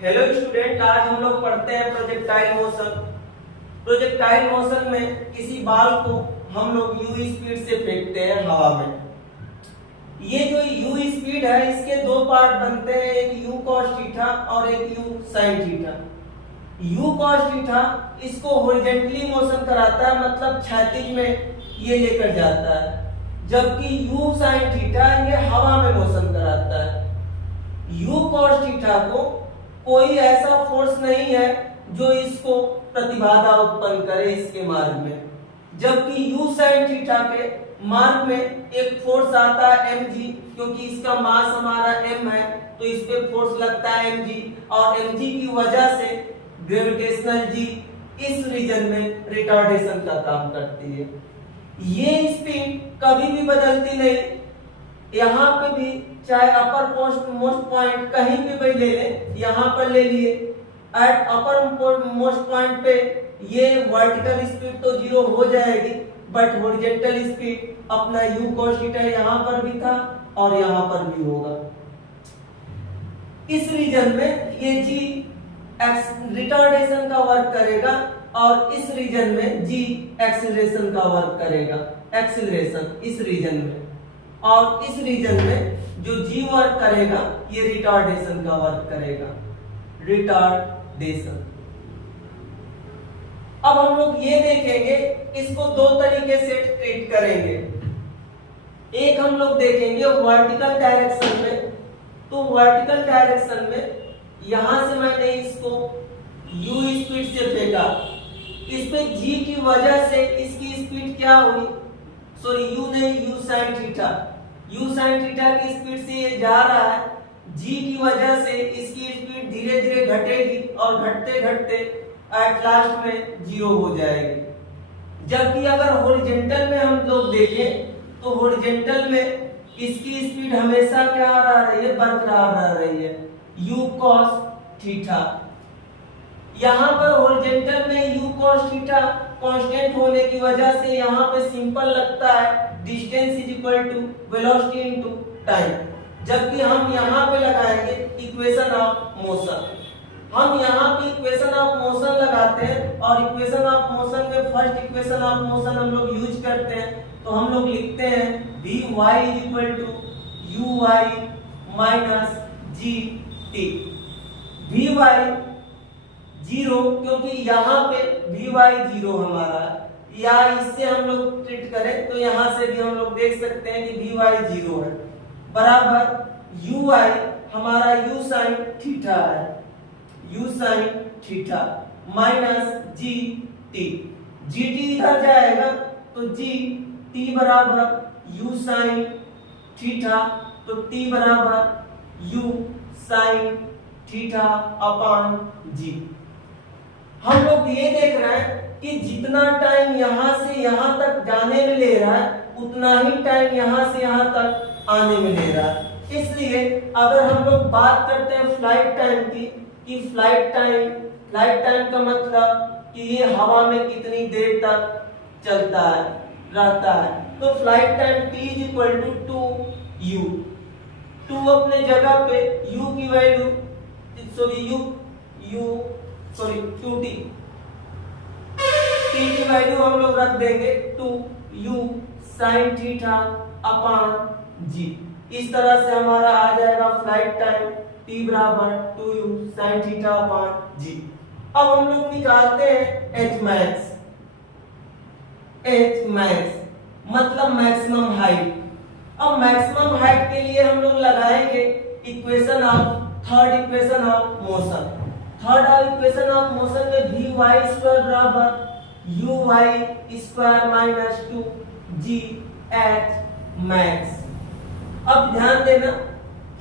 Hello student, आज हम लोग पढ़ते हैं प्रोजेक्टाइल मोशन। प्रोजेक्टाइल मोशन में किसी बाल को हम लोग यू स्पीड से फेंकते हैं हवा में। ये जो यू स्पीड है इसके दो पार्ट बनते हैं, एक यू कॉस थीटा और एक you sine theta. You cos theta इसको हॉरिजॉन्टली मोशन कराता है, मतलब क्षैतिज में ये लेकर जाता है, जबकि यू साइन थीटा ये हवा में मोशन कराता है। यू कॉस थीटा को कोई ऐसा फोर्स नहीं है जो इसको प्रतिबाधा उत्पन्न करे इसके मार्ग में, जबकि यू साइन थीटा के मार्ग में एक फोर्स आता है mg, क्योंकि इसका मास हमारा m है तो इस पे फोर्स लगता है mg, और mg की वजह से ग्रेविटेशनल g इस रीजन में रिटार्डेशन का काम करती है। ये स्पीड कभी भी बदलती नहीं, यहाँ पे भी चाहे अपर मोस्ट पॉइंट कहीं पे भी ले ले, यहाँ पर ले लिए एट अपर मोस्ट पॉइंट पे ये वर्टिकल स्पीड तो जीरो हो जाएगी, बट हॉरिजॉन्टल स्पीड अपना यू कॉस थीटा यहाँ पर भी था और यहाँ पर भी होगा। इस रीजन में ये जी रिटार्डेशन का वर्क करेगा और इस रीजन में जी एक्सीलरेशन का वर्क करेगा। एक्सीलरेशन इस रीजन में, और इस रीजन में जो जी वर्क करेगा ये रिटार्डेशन का वर्क करेगा। रिटार्डेशन। अब हम लोग ये देखेंगे, इसको दो तरीके से ट्रीट करेंगे। एक हम लोग देखेंगे वर्टिकल डायरेक्शन में, तो वर्टिकल डायरेक्शन में यहां से मैंने इसको u स्पीड से फेंका, इस पे g की वजह से इसकी स्पीड क्या हुई, सॉरी u नहीं, u sine theta, u sine theta की स्पीड से ये जा रहा है, g की वजह से इसकी स्पीड धीरे धीरे घटेगी और घटते घटते एट लास्ट में जीरो हो जाएगी। जबकि अगर हॉरिजॉन्टल में हम लोग देखें तो हॉरिजॉन्टल में इसकी स्पीड हमेशा क्या रह रही है, बरकरार रह रही है, u cos थीटा। यहाँ पर हॉरिजॉन्टल में u cos थीटा कांस्टेंट होने की वजह से यहाँ पे सिंपल लगता है distance is equal to velocity into time, जबकि हम यहाँ पे लगाएंगे इक्वेशन ऑफ मोशन। हम यहाँ पे इक्वेशन ऑफ मोशन लगाते हैं और इक्वेशन ऑफ मोशन में फर्स्ट इक्वेशन ऑफ मोशन हम लोग यूज करते हैं, तो हम लोग लिखते हैं vy is equal to uy minus gt। vy zero, क्योंकि यहाँ पे vy जीरो हमारा, या इससे हम लोग ट्रीट करें तो यहाँ से भी हम लोग देख सकते हैं कि vy जीरो है, बराबर uy हमारा u साइन थीटा है, u sine theta minus gt। gt इधर जाएगा तो gt बराबर u साइन थीटा, तो t बराबर u sine theta upon g। हम लोग ये देख रहे हैं कि जितना टाइम यहाँ से यहाँ तक जाने में ले रहा है उतना ही टाइम यहाँ से यहाँ तक आने में ले रहा है। इसलिए अगर हम लोग बात करते हैं फ्लाइट टाइम की, कि फ्लाइट टाइम का मतलब कि ये हवा में कितनी देर तक चलता है, रहता है, तो flight time t is equal to 2u। 2 अपने जगह पे u की वैल्यू, सॉरी qt, t की वैल्यू हम लोग रख देंगे 2u sine theta upon g। इस तरह से हमारा आ जाएगा फ्लाइट टाइम t बराबर 2u sine theta upon g। अब हम लोग निकालते हैं h मैक्स। h मैक्स मतलब मैक्सिमम हाइट। अब मैक्सिमम हाइट के लिए हम लोग लगाएंगे equation of third equation of motion. Third equation of motion में vy स्क्वायर बराबर uy square minus 2gh max. अब ध्यान देना,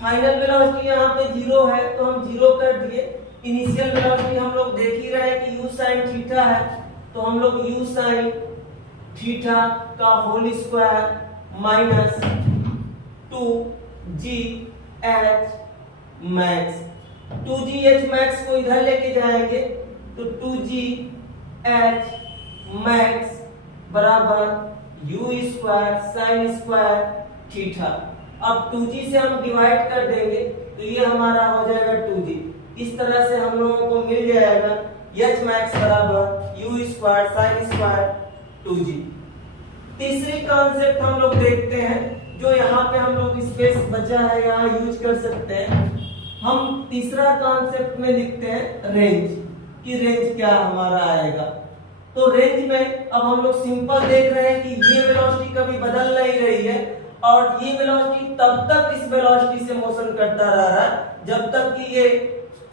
फाइनल वेलोसिटी यहाँ पे जीरो है तो हम जीरो कर दिए। इनिशियल वेलोसिटी हम लोग देख ही रहे हैं कि u साइन थीटा है, तो हम लोग u साइन थीटा का whole square minus 2gh max. 2gh max को इधर लेके जाएंगे तो 2gh मैक्स बराबर u square sine square theta. अब 2g से हम डिवाइड कर देंगे तो ये हमारा हो जाएगा 2g। इस तरह से हम लोगों को मिल जाएगा एच मैक्स बराबर you square sine square 2g। तीसरी कॉन्सेप्ट हम लोग देखते हैं, जो यहाँ पे हम लोग स्पेस बचा है यहाँ यूज कर सकते हैं। हम तीसरा कॉन्सेप्ट में लिखते हैं रेंज, कि रेंज क्या हमारा आएगा। तो रेंज में अब हम लोग सिंपल देख रहे हैं कि ये वेलोसिटी कभी बदल नहीं रही है और ये वेलोसिटी तब तक इस वेलोसिटी से मोशन करता रह रहा है जब तक कि ये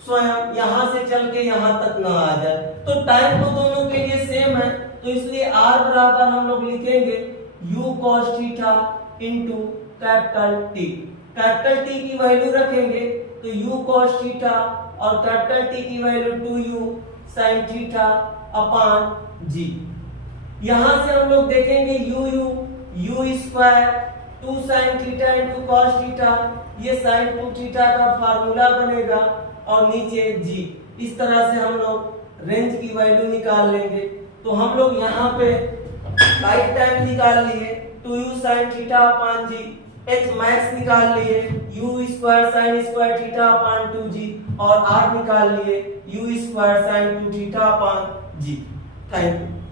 स्वयं यहाँ से चल के यहाँ तक ना आ जाए। तो टाइम तो दोनों के लिए सेम है, तो इसलिए r बराबर हम लोग लिखेंगे u cos theta into capital T। Capital T की वैल्यू रखेंगे तो u cos थीटा और कैपिटल T की value 2u sin theta upon g। यहां से हम लोग देखेंगे u square 2 sin theta into cos theta, ये sin 2 थीटा का फार्मूला बनेगा और नीचे g। इस तरह से हम लोग रेंज की वैल्यू निकाल लेंगे। तो हम लोग यहाँ पे लाइफ टाइम निकाल लिए 2u sin theta upon g, h max निकाल लिए u square sin square theta upon 2g और r निकाल लिए u square sin 2 theta upon g। Thank you.